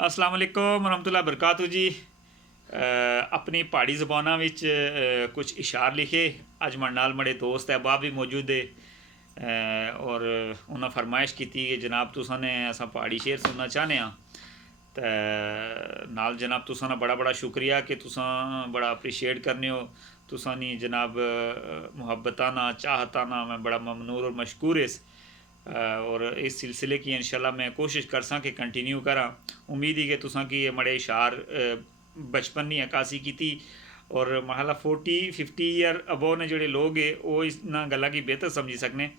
अस्सलाम वालेकुम रहमतुल्लाह बरकातहू जी। अपनी पहाड़ी ज़बाना विच कुछ इशार लिखे। अज मेरे नाल मेरे दोस्त अहबाब भी मौजूद है और उन्हें फरमाइश की कि जनाब तुसां ने असां पहाड़ी शेर सुनना चाहने हाँ। तो नाल जनाब तुसां दा बड़ा बड़ा शुक्रिया कि तुसां बड़ा अप्रीशिएट करने हो। तुसां नी जनाब मुहब्बताना चाहताना मैं बड़ा ममनूर और मशकूर इस और इस सिलसिले की इंशाल्लाह मैं कोशिश करसा कि कंटिन्यू करा। उम्मीद ही कि तुसां की बड़े इशार बचपन नी अक्कासी की और महला 40-50 ईयर अबो ने जोड़े लोग है वो इन्होंने गल्लां की बेहतर समझी सकने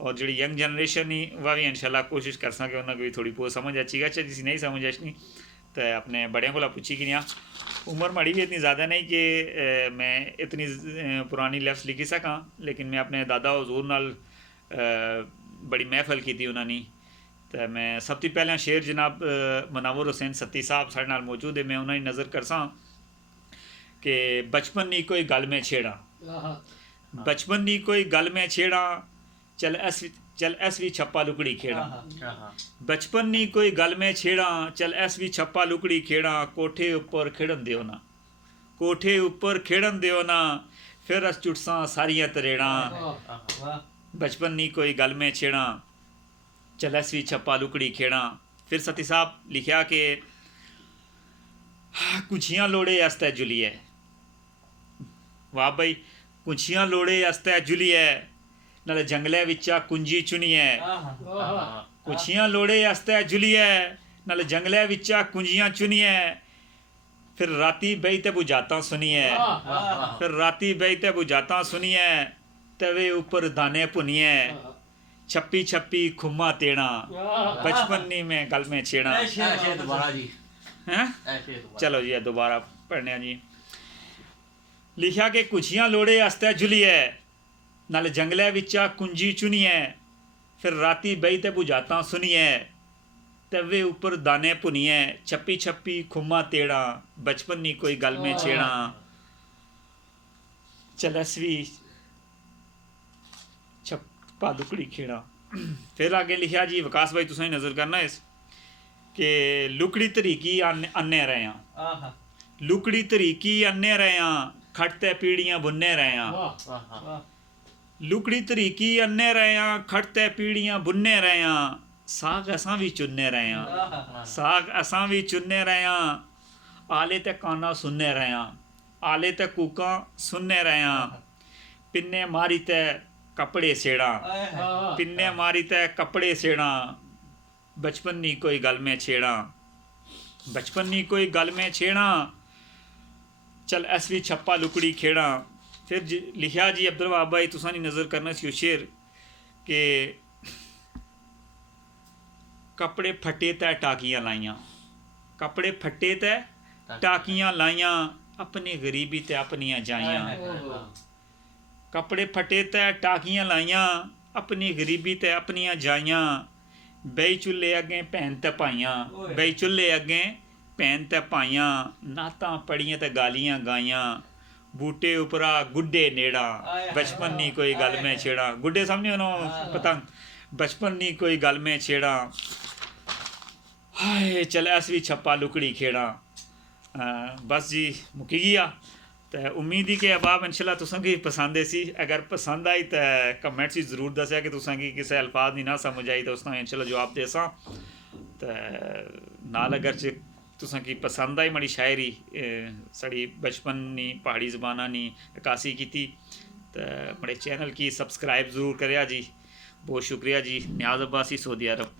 और जी यंग जनरेशन ही वह भी इंशाल्लाह कोशिश करसा कि उन्होंने भी थोड़ी बहुत समझ अच्छी गई जिसी नहीं समझ अच्छी तो अपने बड़े को पूछी कि नहीं उम्र माड़ी भी इतनी ज़्यादा नहीं कि मैं इतनी पुरानी लफ्ज़ लिखी सका, लेकिन मैं अपने दादा हजूर नाल बड़ी महफल की थी उन्होंने। तो मैं सब तो पहले शेर जनाब मुनव्वर हुसैन सत्ती साहब साढ़े नाल मौजूद है, मैं उन्होंने नज़र करसा कि बचपन नी कोई गल में छेड़ा, बचपन नी कोई गल में छेड़ा, चल ऐस भी छप्पा लुकड़ी खेड़ा। बचपन नी कोई गल में छेड़ा, चल ऐस भी छप्पा लुकड़ी खेड़ा। कोठे उपर खेड़न दियो ना, कोठे उपर खेड़न दियो ना, फिर अस चुटसा सारियां तरेड़ा। बचपन नी कोई गल में छेड़ा, चल ऐस भी छप्पा लुकड़ी खेड़ा। फिर सती साहब लिखा कि कुछियां लोड़े आस्ते जुलिए, वाह भाई, कुछियां लोड़े आस्ते जुलिए, नाले जंगले विचा कुंजी चुनिए। कुछियां लोड़े आस्ते जुलिए, नाले जंगले विचा कुंजियां चुनिए। फिर राती बई ते बुझाता सुनिए, फिर राती बई ते बुझाता सुनिए। तवे ऊपर दाने भुनिए, छप्पी छप्पी खुम्मा तेड़ा। बचपन नी में गल में छेड़ा। हैं चलो जी दोबारा पढ़ने जी। लिखा कि कुछियां लोड़े आस्ते जुलिए, नाले जंगले विचा कुंजी चुनिए। फिर राती बई ते बुझाता सुनिए, तवे ऊपर दाने भुनिए। छप्पी छप्पी खुम्मा तेड़ा, बचपन नी कोई गल में छेड़ा। चलसवी छप्पा लुकड़ी खेड़ा। फिर आगे लिखा जी विकास भाई तुसें नज़र करना इस कि लुकड़ी तरीकी अन्ने रहे हैं, लुकड़ी तरीकी अन्ने रहे हैं, खटते पीढ़ियां बुनने रहे हैं। लुकड़ी तरीकी अन्ने रहे हैं, खटते पीढ़ियां बुनने रहे हैं। साग असां भी चुनने रहे हैं, साग असां भी चुनने रहे हैं। आले ते काना सुनने रहे हैं, आले ते कूका सुनने रहे हैं। पिन्ने मारी ते कपड़े सेड़ा, पिन्ने मारी ते कपड़े सेड़ा। बचपन नी कोई गल में छेड़ा, बचपन नी कोई गल में छेड़ा, चल ऐस भी छप्पा लुकड़ी खेड़ा। फिर लिखा जी अब्दुल वहाब भाई तुसां नी नज़र करना सी शेर के कपड़े फटे ते टाकियां लाइयां, कपड़े फटे ते टाकियां लाइयां। अपनी गरीबी ते अपनियां जाइयां, कपड़े फटे ते टाकियां लाइयां। अपनी गरीबी ते अपनियां जाइयां। बई चुल्ले अग्गें भैन ते भाइयां, बई चुल्ले अग्गें भैन ते भाइयां। नातां पढ़ियां ते गालियां गाइयां। बूटे उपरा गुड्डे नेड़ा, बचपन नी कोई गल में छेड़ा। गुड्डे समझो ना पतंग, बचपन नी कोई गल में छेड़ा। हाय चल ऐस भी छप्पा लुकड़ी खेड़ा। बस जी मुक्की गया। तो उम्मीद ही कि अहबाब इंशाल्लाह तुसें गी पसंद सी। अगर पसंद आई तो कमेंट्स च जरूर दस्सेआ कि तुसें गी किसे अल्फाज नी ना समझ आई तो उसका इंशाल्लाह जवाब देसां। तो नाल अगर तुसें गी पसंद आई मेरी शायरी साड़ी बचपन नी पहाड़ी ज़बाना नी अक्कासी की तो मेरे चैनल की सब्सक्राइब ज़रूर करेआ जी। बहुत शुक्रिया जी। नियाज़ अब्बासी, सऊदी अरब।